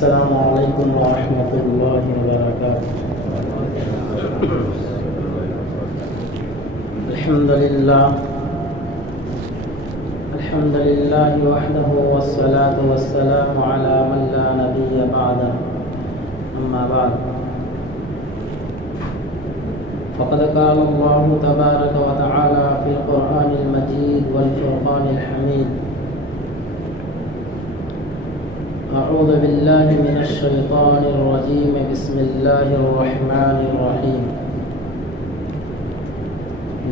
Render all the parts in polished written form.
السلام علیکم ورحمۃ اللہ وبرکاتہ۔ الحمد للہ وحدہ والصلاة والسلام علی من لا نبی بعدہ، اما بعد فقد قال اللہ تبارک وتعالی فی القرآن المجید والفرقان الحمید: اعوذ باللہ من الشیطان الرجیم، بسم اللہ الرحمن الرحیم۔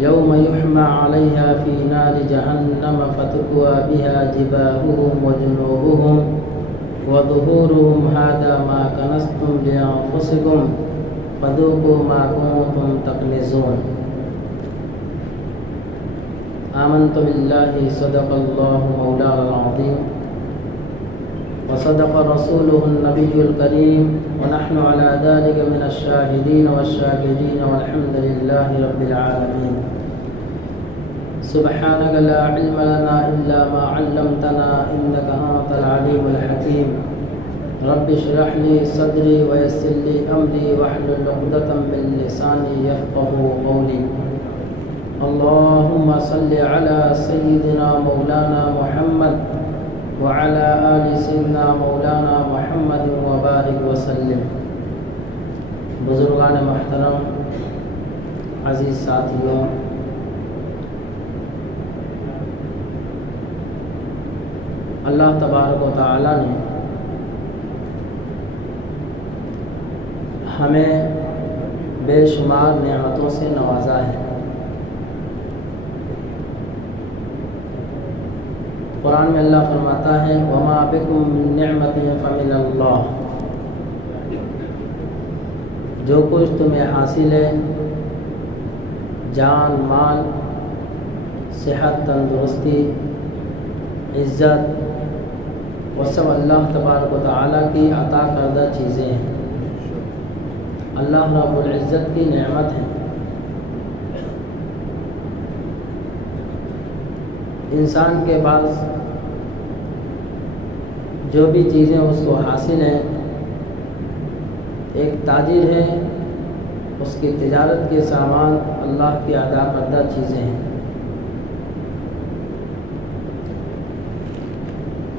یوم یحمى علیہا فی نار جہنم فتکوی بها جباہہم وجنوبہم وظہورہم ھذا ما کنزتم لانفسکم فذوقوا ما کنتم تکنزون۔ آمنت باللہ صدق اللہ مولانا العظیم وصدق رسوله النبي الكريم ونحن على ذلك من الشاهدين والشاكرين والحمد لله رب العالمين۔ سبحانك لا علم لنا إلا ما علمتنا إنك أنت العليم الحكيم۔ رب اشرح لي صدري ويسر لي أمري واحلل عقدة من لساني يفقهوا قولي۔ اللهم صل على سيدنا مولانا محمد وعلى آل سيدنا مولانا محمد وبارک وسلم۔ بزرگان محترم، عزیز ساتھیوں، اللہ تبارک و تعالی نے ہمیں بے شمار نعمتوں سے نوازا ہے۔ قرآن میں اللہ فرماتا ہے: وَمَا بِكُم مِّن نِّعْمَةٍ فَمِنَ اللَّهِ۔ جو کچھ تمہیں حاصل ہے، جان، مال، صحت، تندرستی، عزت، وہ سب اللہ تبارک و تعالیٰ کی عطا کردہ چیزیں ہیں، اللہ رب العزت کی نعمت ہے۔ انسان کے پاس جو بھی چیزیں اس کو حاصل ہیں، ایک تاجر ہے، اس کی تجارت کے سامان اللہ کی عطا کردہ چیزیں ہیں۔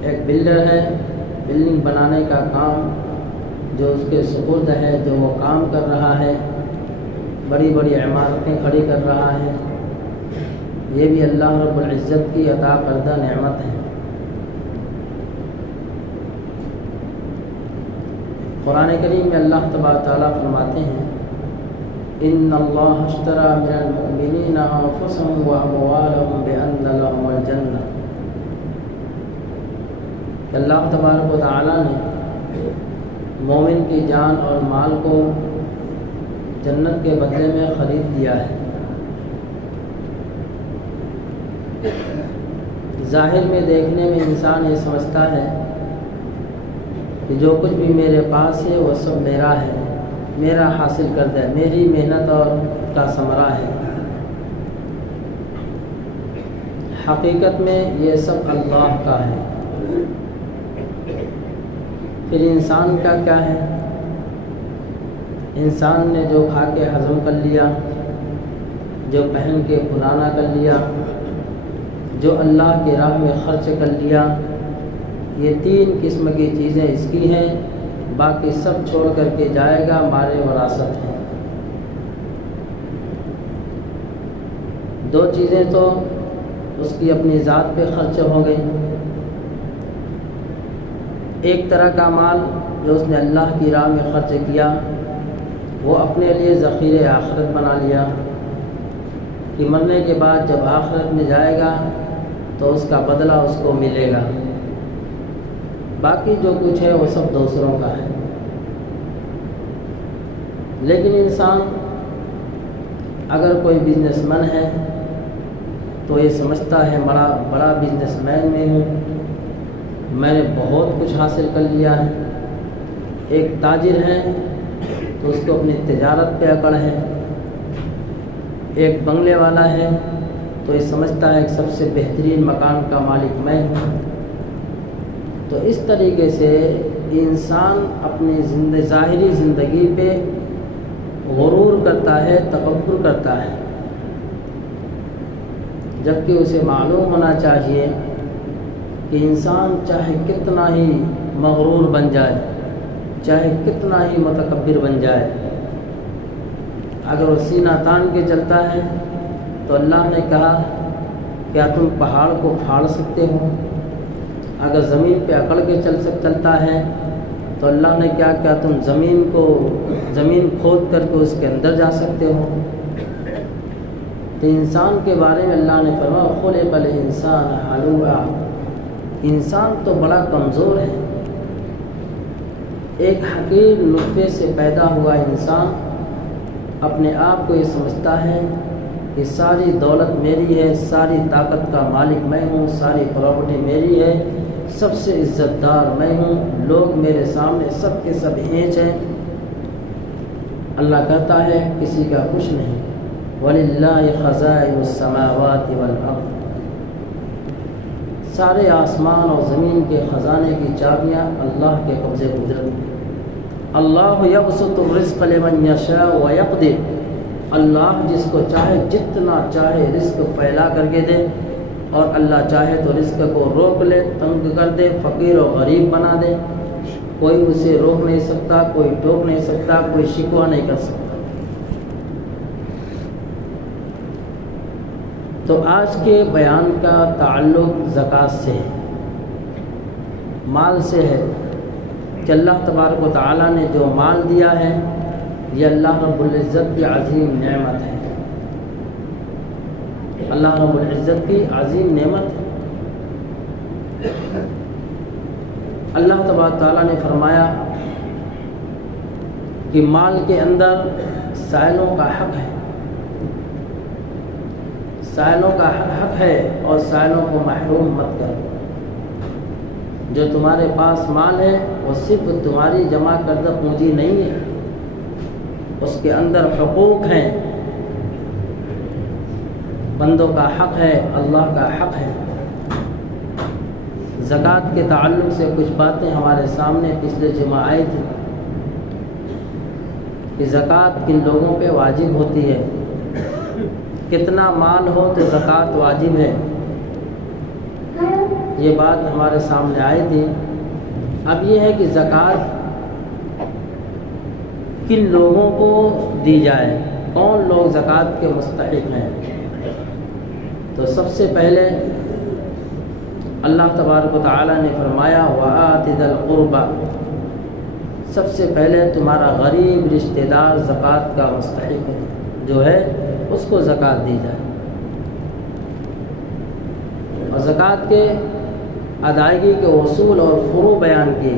ایک بلڈر ہے، بلڈنگ بنانے کا کام جو اس کے سپرد ہے، جو وہ کام کر رہا ہے، بڑی بڑی عمارتیں کھڑی کر رہا ہے، یہ بھی اللہ رب العزت کی عطا کردہ نعمت ہے۔ قرآن کریم میں اللہ تبارک تعالیٰ فرماتے ہیں: ان اللہ اشتری من المؤمنین انفسهم واموالهم بان لهم الجنہ۔ کہ اللہ تبارک و تعالیٰ نے مومن کی جان اور مال کو جنت کے بدلے میں خرید دیا ہے۔ ظاہر میں دیکھنے میں انسان یہ سمجھتا ہے کہ جو کچھ بھی میرے پاس ہے وہ سب میرا ہے، میرا حاصل کردہ ہے، میری محنت اور کا ثمرہ ہے۔ حقیقت میں یہ سب اللہ کا ہے۔ پھر انسان کا کیا ہے؟ انسان نے جو کھا کے ہضم کر لیا، جو پہن کے پرانا کر لیا، جو اللہ کی راہ میں خرچ کر لیا، یہ 3 قسم کی چیزیں اس کی ہیں، باقی سب چھوڑ کر کے جائے گا، مال وراثت ہے۔ 2 چیزیں تو اس کی اپنی ذات پہ خرچ ہو گئی۔ ایک طرح کا مال جو اس نے اللہ کی راہ میں خرچ کیا، وہ اپنے لیے ذخیرہ آخرت بنا لیا کہ مرنے کے بعد جب آخرت میں جائے گا تو اس کا بدلہ اس کو ملے گا۔ باقی جو کچھ ہے وہ سب دوسروں کا ہے۔ لیکن انسان اگر کوئی بزنس مین ہے تو یہ سمجھتا ہے بڑا بزنس مین میں ہوں، میں نے بہت کچھ حاصل کر لیا ہے۔ ایک تاجر ہے تو اس کو اپنی تجارت پہ اکڑ ہے۔ ایک بنگلے والا ہے تو یہ سمجھتا ہے کہ سب سے بہترین مکان کا مالک میں ہوں۔ تو اس طریقے سے انسان اپنی ظاہری زندگی پہ غرور کرتا ہے، تکبر کرتا ہے، جبکہ اسے معلوم ہونا چاہیے کہ انسان چاہے کتنا ہی مغرور بن جائے، چاہے کتنا ہی متکبر بن جائے، اگر وہ سینہ تان کے چلتا ہے تو اللہ نے کہا کیا تم پہاڑ کو پھاڑ سکتے ہو؟ اگر زمین پہ اکڑ کے چلتا ہے تو اللہ نے کیا تم زمین کھود کر کے اس کے اندر جا سکتے ہو؟ تو انسان کے بارے میں اللہ نے فرمایا خلق الانسان ہلوعا، انسان تو بڑا کمزور ہے، ایک حقیر نطفے سے پیدا ہوا انسان اپنے آپ کو یہ سمجھتا ہے کہ ساری دولت میری ہے، ساری طاقت کا مالک میں ہوں، ساری پراپرٹی میری ہے، سب سے عزت دار میں ہوں، لوگ میرے سامنے سب کے سب ہینچ ہیں۔ اللہ کہتا ہے کسی کا کچھ نہیں، وَلِلَّهِ خَزَائِنُ السَّمَاوَاتِ وَالْأَرْضِ، سارے آسمان اور زمین کے خزانے کی چابیاں اللہ کے قبضے قدرت میں۔ اللہ یبسط الرزق لمن یشاء ویقدر، اللہ جس کو چاہے جتنا چاہے رزق پھیلا کر کے دے، اور اللہ چاہے تو رزق کو روک لے، تنگ کر دے، فقیر و غریب بنا دے، کوئی اسے روک نہیں سکتا، کوئی ٹوک نہیں سکتا، کوئی شکوہ نہیں کر سکتا۔ تو آج کے بیان کا تعلق زکوٰۃ سے ہے، مال سے ہے کہ اللہ تبارک و تعالیٰ نے جو مال دیا ہے یہ اللہ رب العزت کی عظیم نعمت ہے، اللہ رب العزت کی عظیم نعمت ہے۔ اللہ تبارک و تعالیٰ نے فرمایا کہ مال کے اندر سائلوں کا حق ہے، سائلوں کا حق ہے، اور سائلوں کو محروم مت کرو۔ جو تمہارے پاس مال ہے وہ صرف تمہاری جمع کردہ پونجی نہیں ہے، اس کے اندر حقوق ہیں، بندوں کا حق ہے، اللہ کا حق ہے۔ زکوٰۃ کے تعلق سے کچھ باتیں ہمارے سامنے پچھلے جمعہ آئی تھی کہ زکوٰۃ کن لوگوں پہ واجب ہوتی ہے، کتنا مال ہو تو زکوٰۃ واجب ہے، یہ بات ہمارے سامنے آئی تھی۔ اب یہ ہے کہ زکوٰۃ کن لوگوں کو دی جائے، کون لوگ زکوٰۃ کے مستحق ہیں۔ تو سب سے پہلے اللہ تبارک و تعالیٰ نے فرمایا وَآتِ ذِی الْقُرْبَى، سب سے پہلے تمہارا غریب رشتہ دار زکوٰۃ کا مستحق ہے، جو ہے اس کو زکوٰۃ دی جائے۔ اور زکوٰۃ کے ادائیگی کے اصول اور فروع بیان کیے،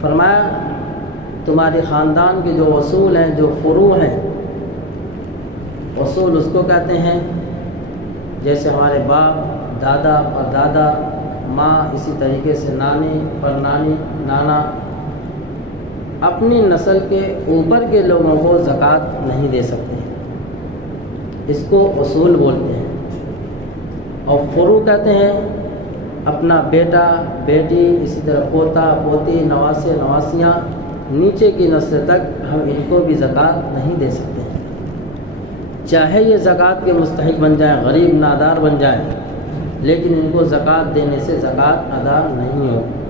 فرمایا تمہارے خاندان کے جو اصول ہیں، جو فروع ہیں، اصول اس کو کہتے ہیں جیسے ہمارے باپ، دادا اور دادا، ماں، اسی طریقے سے نانی پر نانی، نانا، اپنی نسل کے اوپر کے لوگوں کو زکوٰۃ نہیں دے سکتے، اس کو اصول بولتے ہیں۔ اور فروع کہتے ہیں اپنا بیٹا، بیٹی، اسی طرح پوتا، پوتی، نواسے، نواسیاں، نیچے کی نسل تک ہم ان کو بھی زکوٰۃ نہیں دے سکتے، چاہے یہ زکوٰۃ کے مستحق بن جائیں، غریب نادار بن جائیں، لیکن ان کو زکوٰۃ دینے سے زکوٰۃ ادا نہیں ہوگی۔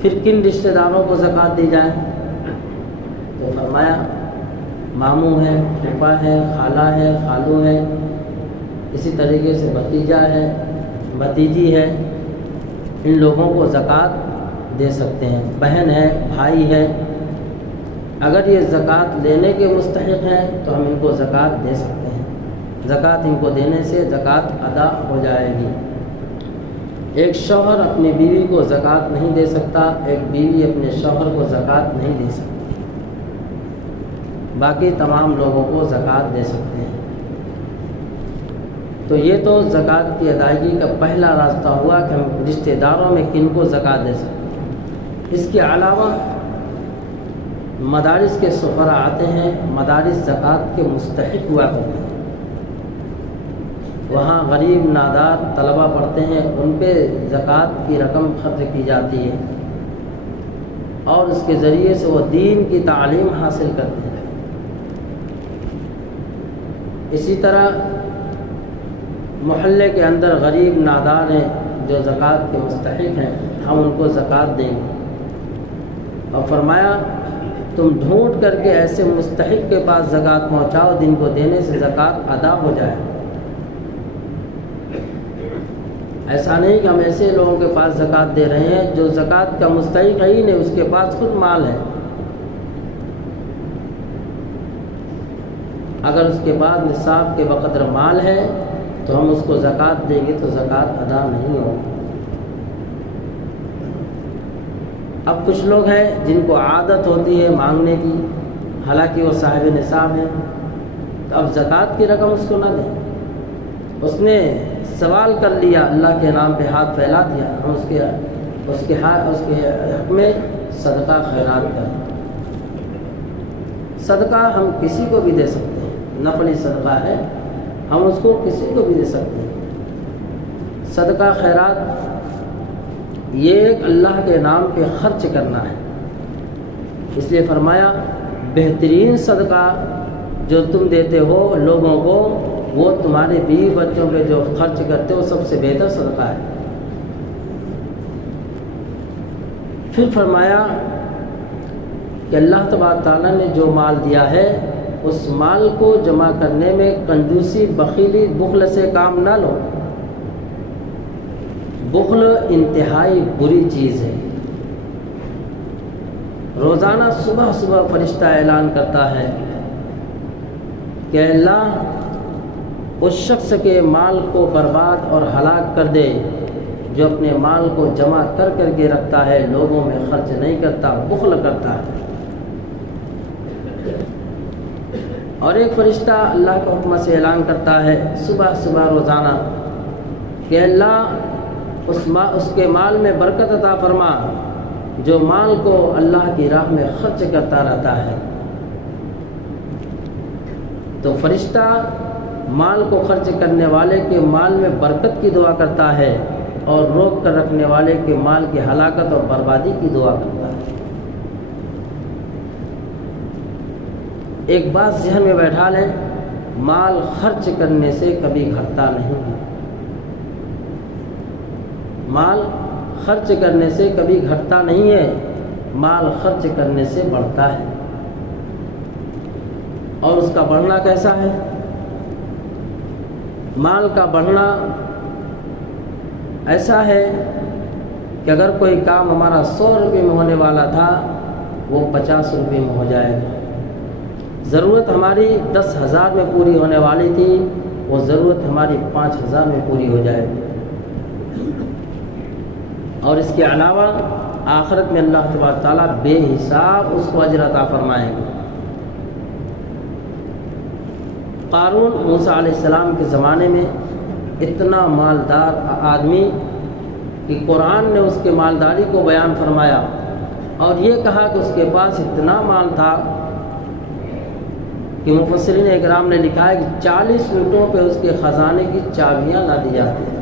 پھر کن رشتہ داروں کو زکوٰۃ دی جائے؟ تو فرمایا ماموں ہے، پھوپھا ہے، خالہ ہے، خالو ہے، اسی طریقے سے بھتیجا ہے، بھتیجی ہے، ان لوگوں کو زکوٰۃ دے سکتے ہیں۔ بہن ہے، بھائی ہے، اگر یہ زکوٰۃ لینے کے مستحق ہیں تو ہم ان کو زکوٰۃ دے سکتے ہیں، زکوٰۃ ان کو دینے سے زکوٰۃ ادا ہو جائے گی۔ ایک شوہر اپنی بیوی کو زکوٰۃ نہیں دے سکتا، ایک بیوی اپنے شوہر کو زکوٰۃ نہیں دے سکتی، باقی تمام لوگوں کو زکوٰۃ دے سکتے ہیں۔ تو یہ تو زکوٰۃ کی ادائیگی کا پہلا راستہ ہوا کہ ہم رشتہ داروں میں کن کو زکوٰۃ دے سکتے ہیں۔ اس کے علاوہ مدارس کے سفراء آتے ہیں، مدارس زکوٰۃ کے مستحق ہوا کرتے ہیں، وہاں غریب نادار طلبہ پڑھتے ہیں، ان پہ زکوٰۃ کی رقم خرچ کی جاتی ہے اور اس کے ذریعے سے وہ دین کی تعلیم حاصل کرتے ہیں۔ اسی طرح محلے کے اندر غریب نادار ہیں جو زکوٰۃ کے مستحق ہیں، ہم ان کو زکوٰۃ دیں گے۔ اور فرمایا تم ڈھونڈ کر کے ایسے مستحق کے پاس زکوٰۃ پہنچاؤ جن کو دینے سے زکوٰۃ ادا ہو جائے۔ ایسا نہیں کہ ہم ایسے لوگوں کے پاس زکوٰۃ دے رہے ہیں جو زکوٰۃ کا مستحق ہی نہیں، اس کے پاس خود مال ہے، اگر اس کے بعد نصاب کے بقدر مال ہے تو ہم اس کو زکوٰۃ دیں گے تو زکوٰۃ ادا نہیں ہوگی۔ اب کچھ لوگ ہیں جن کو عادت ہوتی ہے مانگنے کی، حالانکہ وہ صاحب نصاب ہیں، تو اب زکوٰۃ کی رقم اس کو نہ دیں۔ اس نے سوال کر لیا، اللہ کے نام پہ ہاتھ پھیلا دیا، ہم اس کے حق میں صدقہ خیرات کریں۔ صدقہ ہم کسی کو بھی دے سکتے ہیں، نفلی صدقہ ہے، ہم اس کو کسی کو بھی دے سکتے ہیں۔ صدقہ خیرات یہ ایک اللہ کے نام پہ خرچ کرنا ہے، اس لیے فرمایا بہترین صدقہ جو تم دیتے ہو لوگوں کو وہ تمہارے بیوی بچوں پہ جو خرچ کرتے ہو سب سے بہتر صدقہ ہے۔ پھر فرمایا کہ اللہ تبارک تعالیٰ نے جو مال دیا ہے اس مال کو جمع کرنے میں کنجوسی، بخیلی، بخل سے کام نہ لو۔ بخل انتہائی بری چیز ہے۔ روزانہ صبح صبح فرشتہ اعلان کرتا ہے کہ اللہ اس شخص کے مال کو برباد اور ہلاک کر دے جو اپنے مال کو جمع کر کر کے رکھتا ہے، لوگوں میں خرچ نہیں کرتا، بخل کرتا ہے۔ اور ایک فرشتہ اللہ کے حکم سے اعلان کرتا ہے صبح صبح روزانہ کہ اللہ اس کے مال میں برکت عطا فرما جو مال کو اللہ کی راہ میں خرچ کرتا رہتا ہے۔ تو فرشتہ مال کو خرچ کرنے والے کے مال میں برکت کی دعا کرتا ہے اور روک کر رکھنے والے کے مال کی ہلاکت اور بربادی کی دعا کرتا ہے۔ ایک بات ذہن میں بیٹھا لیں، مال خرچ کرنے سے کبھی گھٹتا نہیں ہے، مال خرچ کرنے سے کبھی گھٹتا نہیں ہے، مال خرچ کرنے سے بڑھتا ہے۔ اور اس کا بڑھنا کیسا ہے؟ مال کا بڑھنا ایسا ہے کہ اگر کوئی کام ہمارا 100 روپے میں ہونے والا تھا وہ 50 روپے میں ہو جائے گا۔ ضرورت ہماری 10,000 میں پوری ہونے والی تھی، وہ ضرورت ہماری 5,000 میں پوری ہو جائے گی۔ اور اس کے علاوہ آخرت میں اللہ تبارک تعالیٰ بے حساب اس کو اجر عطا فرمائیں گے۔ قارون موسیٰ علیہ السلام کے زمانے میں اتنا مالدار آدمی کہ قرآن نے اس کے مالداری کو بیان فرمایا اور یہ کہا کہ اس کے پاس اتنا مال تھا کہ مفسرین اکرام نے لکھا ہے کہ 40 اونٹوں پہ اس کے خزانے کی چابیاں لا دی جاتی ہیں۔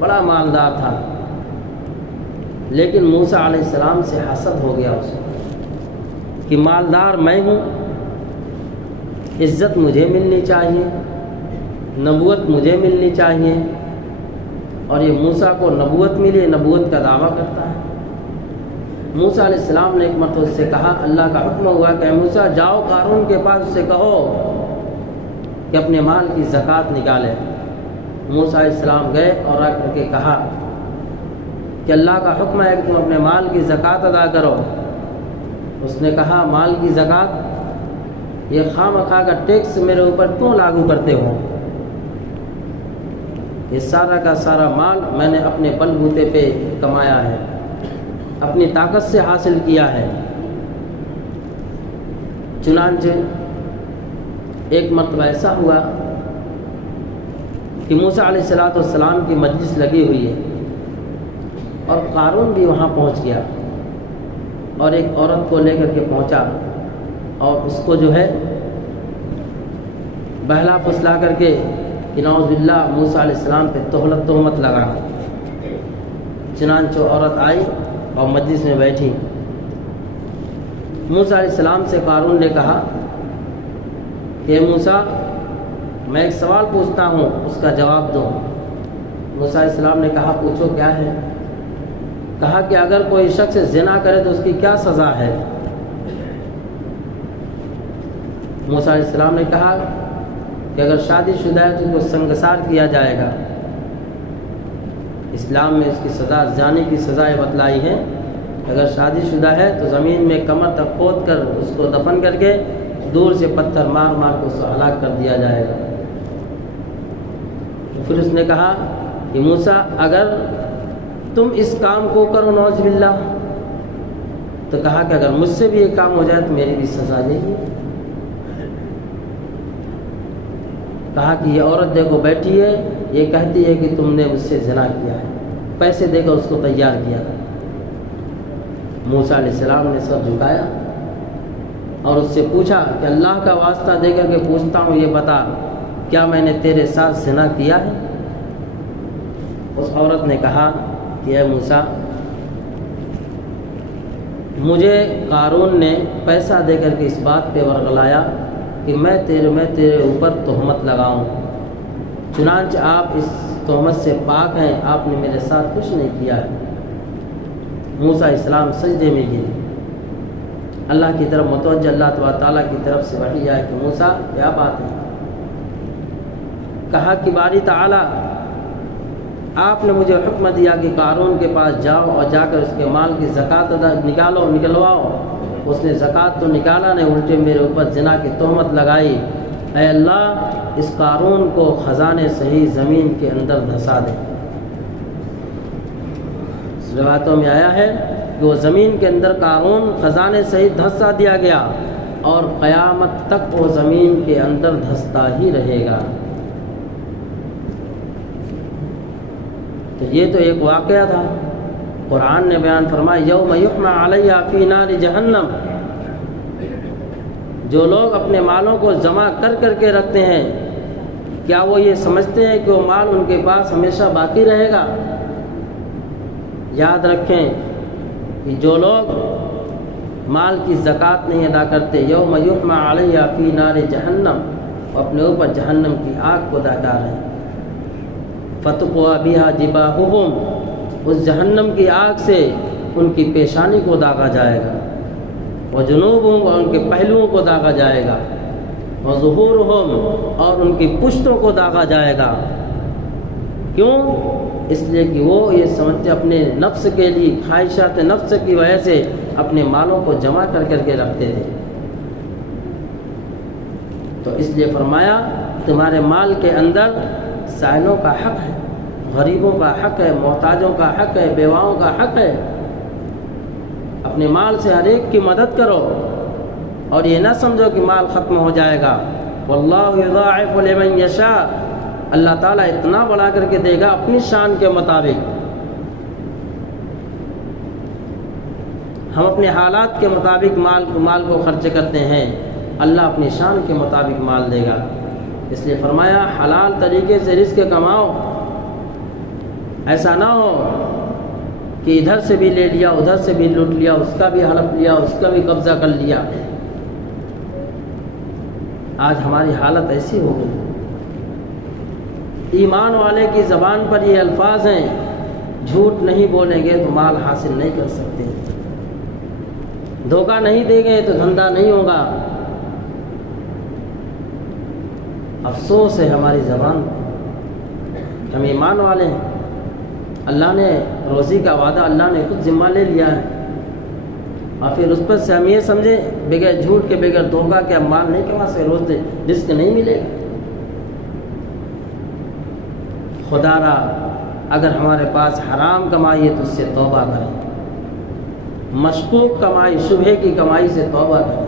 بڑا مالدار تھا، لیکن موسیٰ علیہ السلام سے حسد ہو گیا اس کو کہ مالدار میں ہوں، عزت مجھے ملنی چاہیے، نبوت مجھے ملنی چاہیے، اور یہ موسیٰ کو نبوت ملی، نبوت کا دعویٰ کرتا ہے۔ موسیٰ علیہ السلام نے ایک مرتبہ اس سے کہا، اللہ کا حکم ہوا کہ موسیٰ جاؤ قارون کے پاس، اس سے کہو کہ اپنے مال کی زکوٰۃ نکالے۔ موسیٰ علیہ السلام گئے اور آ کر کے کہا کہ اللہ کا حکم ہے کہ تم اپنے مال کی زکوٰۃ ادا کرو۔ اس نے کہا مال کی زکوٰۃ، یہ خواہ مخواہ کا ٹیکس میرے اوپر کیوں لاگو کرتے ہو؟ یہ سارا کا سارا مال میں نے اپنے بل بوتے پہ کمایا ہے، اپنی طاقت سے حاصل کیا ہے۔ چنانچہ ایک مرتبہ ایسا ہوا کہ موسیٰ علیہ السلام کی مجلس لگی ہوئی ہے اور قارون بھی وہاں پہنچ گیا اور ایک عورت کو لے کر کے پہنچا اور اس کو جو ہے بہلا پھسلا کر کے کہ نعوذ باللہ موسیٰ علیہ السلام پہ تہمت لگانا۔ چنانچہ عورت آئی اور مجلس میں بیٹھی۔ موسیٰ علیہ السلام سے قارون نے کہا کہ موسیٰ میں ایک سوال پوچھتا ہوں، اس کا جواب دو۔ موسیٰ علیہ السلام نے کہا پوچھو کیا ہے؟ کہا کہ اگر کوئی شخص زنا کرے تو اس کی کیا سزا ہے؟ موسیٰ علیہ السلام نے کہا کہ اگر شادی شدہ ہے تو اس کو سنگسار کیا جائے گا۔ اسلام میں اس کی سزا زانی کی سزائے بتلائی ہے۔ اگر شادی شدہ ہے تو زمین میں کمر تک کھود کر اس کو دفن کر کے دور سے پتھر مار مار کے اس کو ہلاک کر دیا جائے گا۔ پھر اس نے کہا کہ موسیٰ اگر تم اس کام کو کرو نعوذ باللہ، تو کہا کہ اگر مجھ سے بھی یہ کام ہو جائے تو میری بھی سزا دے گی۔ کہا کہ یہ عورت دیکھو بیٹھی ہے، یہ کہتی ہے کہ تم نے مجھ سے زنا کیا ہے، پیسے دے کر اس کو تیار کیا تھا۔ موسیٰ علیہ السلام نے سر جھکایا اور اس سے پوچھا کہ اللہ کا واسطہ دے کر کے پوچھتا ہوں، یہ بتا کیا میں نے تیرے ساتھ زنا کیا ہے؟ اس عورت نے کہا کہ اے موسیٰ مجھے قارون نے پیسہ دے کر کے اس بات پہ ورغلایا کہ میں تیرے اوپر تہمت لگاؤں، چنانچہ آپ اس تہمت سے پاک ہیں، آپ نے میرے ساتھ کچھ نہیں کیا ہے۔ موسیٰ علیہ السلام سجدے میں گرے، اللہ کی طرف متوجہ، اللہ تعالیٰ کی طرف سے وحی آئی کہ موسیٰ کیا بات ہے؟ کہا کہ باری تعالیٰ آپ نے مجھے حکم دیا کہ قارون کے پاس جاؤ اور جا کر اس کے مال کی زکوٰۃ نکلواؤ۔ اس نے زکوٰۃ تو نکالا نہیں، الٹے میرے اوپر زنا کی تہمت لگائی۔ اے اللہ اس قارون کو خزانے صحیح زمین کے اندر دھسا دے۔ روایتوں میں آیا ہے کہ وہ زمین کے اندر قارون خزانے صحیح دھسا دیا گیا اور قیامت تک وہ زمین کے اندر دھستا ہی رہے گا۔ تو یہ تو ایک واقعہ تھا۔ قرآن نے بیان فرمایا یوم یحمى علیہ فی نار جہنم، جو لوگ اپنے مالوں کو جمع کر کر کے رکھتے ہیں، کیا وہ یہ سمجھتے ہیں کہ وہ مال ان کے پاس ہمیشہ باقی رہے گا؟ یاد رکھیں کہ جو لوگ مال کی زکوٰۃ نہیں ادا کرتے، یوم یحمى علیہ فی نار جہنم، اپنے اوپر جہنم کی آگ کو داغا ہے۔ فتقوا بها جباہہم، اس جہنم کی آگ سے ان کی پیشانی کو داغا جائے گا، وجنوبہم، اور ان کے پہلوؤں کو داغا جائے گا، وظہورہم، اور ان کی پشتوں کو داغا جائے گا۔ کیوں؟ اس لیے کہ وہ یہ سمجھتے اپنے نفس کے لیے، خواہشات نفس کی وجہ سے اپنے مالوں کو جمع کر کر کے رکھتے تھے۔ تو اس لیے فرمایا تمہارے مال کے اندر سائلوں کا حق ہے، غریبوں کا حق ہے، محتاجوں کا حق ہے، بیواؤں کا حق ہے۔ اپنے مال سے ہر ایک کی مدد کرو اور یہ نہ سمجھو کہ مال ختم ہو جائے گا۔ واللہ یضاعف لمن یشاء، اللہ تعالیٰ اتنا بڑھا کر کے دے گا اپنی شان کے مطابق۔ ہم اپنے حالات کے مطابق مال کو خرچ کرتے ہیں، اللہ اپنی شان کے مطابق مال دے گا۔ اس لیے فرمایا حلال طریقے سے رزق کماؤ، ایسا نہ ہو کہ ادھر سے بھی لے لیا، ادھر سے بھی لوٹ لیا، اس کا بھی ہڑپ لیا، اس کا بھی قبضہ کر لیا۔ آج ہماری حالت ایسی ہو گئی۔ ایمان والے کی زبان پر یہ الفاظ ہیں، جھوٹ نہیں بولیں گے تو مال حاصل نہیں کر سکتے، دھوکہ نہیں دیں گے تو دھندا نہیں ہوگا۔ افسوس ہے ہماری زبان، ہم ایمان والے ہیں، اللہ نے روزی کا وعدہ اللہ نے خود ذمہ لے لیا ہے، اور پھر اس پر سے ہم یہ سمجھیں بغیر جھوٹ کے، بغیر دھوکہ کے ہم مال نہیں کما سکتے، روز رزق نہیں ملے گا۔ خدا را اگر ہمارے پاس حرام کمائی ہے تو اس سے توبہ کریں، مشکوک کمائی، شبہے کی کمائی سے توبہ کریں،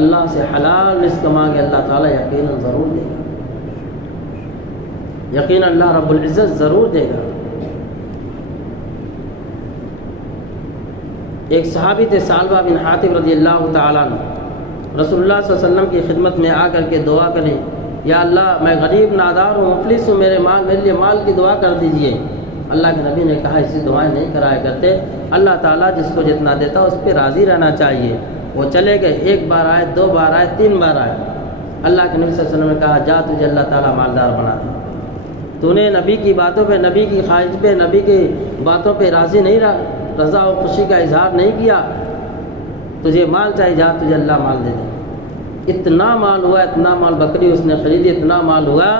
اللہ سے حلال رزق مانگے، اللہ تعالیٰ یقیناً ضرور دے گا، یقیناً اللہ رب العزت ضرور دے گا۔ ایک صحابی تھے ثعلبہ بن حاتب رضی اللہ تعالیٰ عنہ، رسول اللہ صلی اللہ علیہ وسلم کی خدمت میں آ کر کے دعا کریں یا اللہ میں غریب نادار ہوں، مفلس ہوں، میرے لیے مال کی دعا کر دیجئے۔ اللہ کے نبی نے کہا ایسی دعائیں نہیں کرایا کرتے، اللہ تعالیٰ جس کو جتنا دیتا اس پہ راضی رہنا چاہیے۔ وہ چلے گئے، 1 بار آئے، 2 بار آئے، 3 بار آئے۔ اللہ کے نبی صلی اللہ علیہ وسلم نے کہا جا تجھے اللہ تعالیٰ مالدار بنا دے، تو نے نبی کی باتوں پہ، نبی کی خواہش پہ، نبی کی باتوں پہ راضی نہیں رہا، رضا و خوشی کا اظہار نہیں کیا، تجھے مال چاہیے، جا تجھے اللہ مال دے دے۔ اتنا مال ہوا، اتنا مال، بکری اس نے خریدی، اتنا مال ہوا،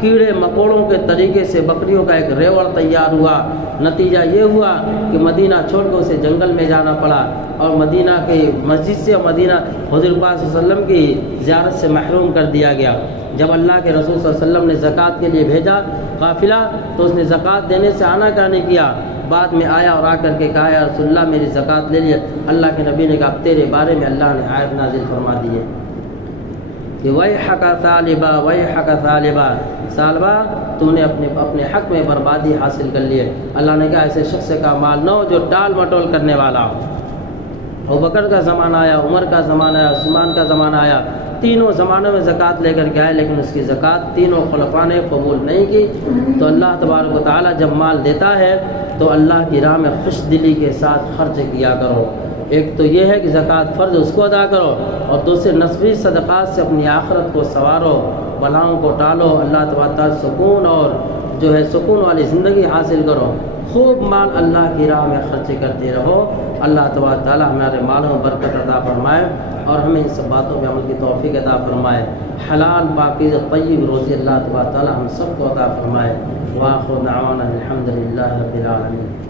کیڑے مکوڑوں کے طریقے سے بکریوں کا ایک ریوڑ تیار ہوا۔ نتیجہ یہ ہوا کہ مدینہ چھوڑ کر اسے جنگل میں جانا پڑا، اور مدینہ کی مسجد سے اور مدینہ حضور پاک صلی اللہ علیہ وسلم کی زیارت سے محروم کر دیا گیا۔ جب اللہ کے رسول صلی اللہ علیہ وسلم نے زکوٰۃ کے لیے بھیجا قافلہ، تو اس نے زکوٰۃ دینے سے آنا کا نہیں کیا، بعد میں آیا اور آ کر کے کہا یا رسول اللہ میری زکوٰۃ لے لیے۔ اللہ کے نبی نے کہا اب تیرے بارے میں اللہ نے آیت نازل فرما دی ہے کہ ویحک ثالبا ویحک ثالبا، ثالبا تو نے اپنے حق میں بربادی حاصل کر لی ہے۔ اللہ نے کہا ایسے شخص کا مال نہ ہو جو ٹال مٹول کرنے والا ہو۔ ابوبکر کا زمانہ آیا، عمر کا زمانہ آیا، عثمان کا زمانہ آیا، تینوں زمانوں میں زکوٰۃ لے کر کے آئے، لیکن اس کی زکوٰۃ تینوں خلفاء نے قبول نہیں کی۔ تو اللہ تبارک و تعالیٰ جب مال دیتا ہے تو اللہ کی راہ میں خوش دلی کے ساتھ خرچ کیا کرو۔ ایک تو یہ ہے کہ زکوٰۃ فرض اس کو ادا کرو، اور دوسرے نسبی صدقات سے اپنی آخرت کو سنوارو، بلاؤں کو ٹالو، اللہ تبارک و تعالیٰ سکون اور جو ہے سکون والی زندگی حاصل کرو۔ خوب مال اللہ کی راہ میں خرچ کرتے رہو۔ اللہ تبارک و تعالیٰ ہمارے مالوں میں برکت عطا فرمائے اور ہمیں ان سب باتوں پہ عمل کی توفیق عطا فرمائے۔ حلال پاکیزہ طیب روزی اللہ تبارک و تعالیٰ ہم سب کو عطا فرمائے۔ وآخر دعوانا الحمد للہ رب العالمین۔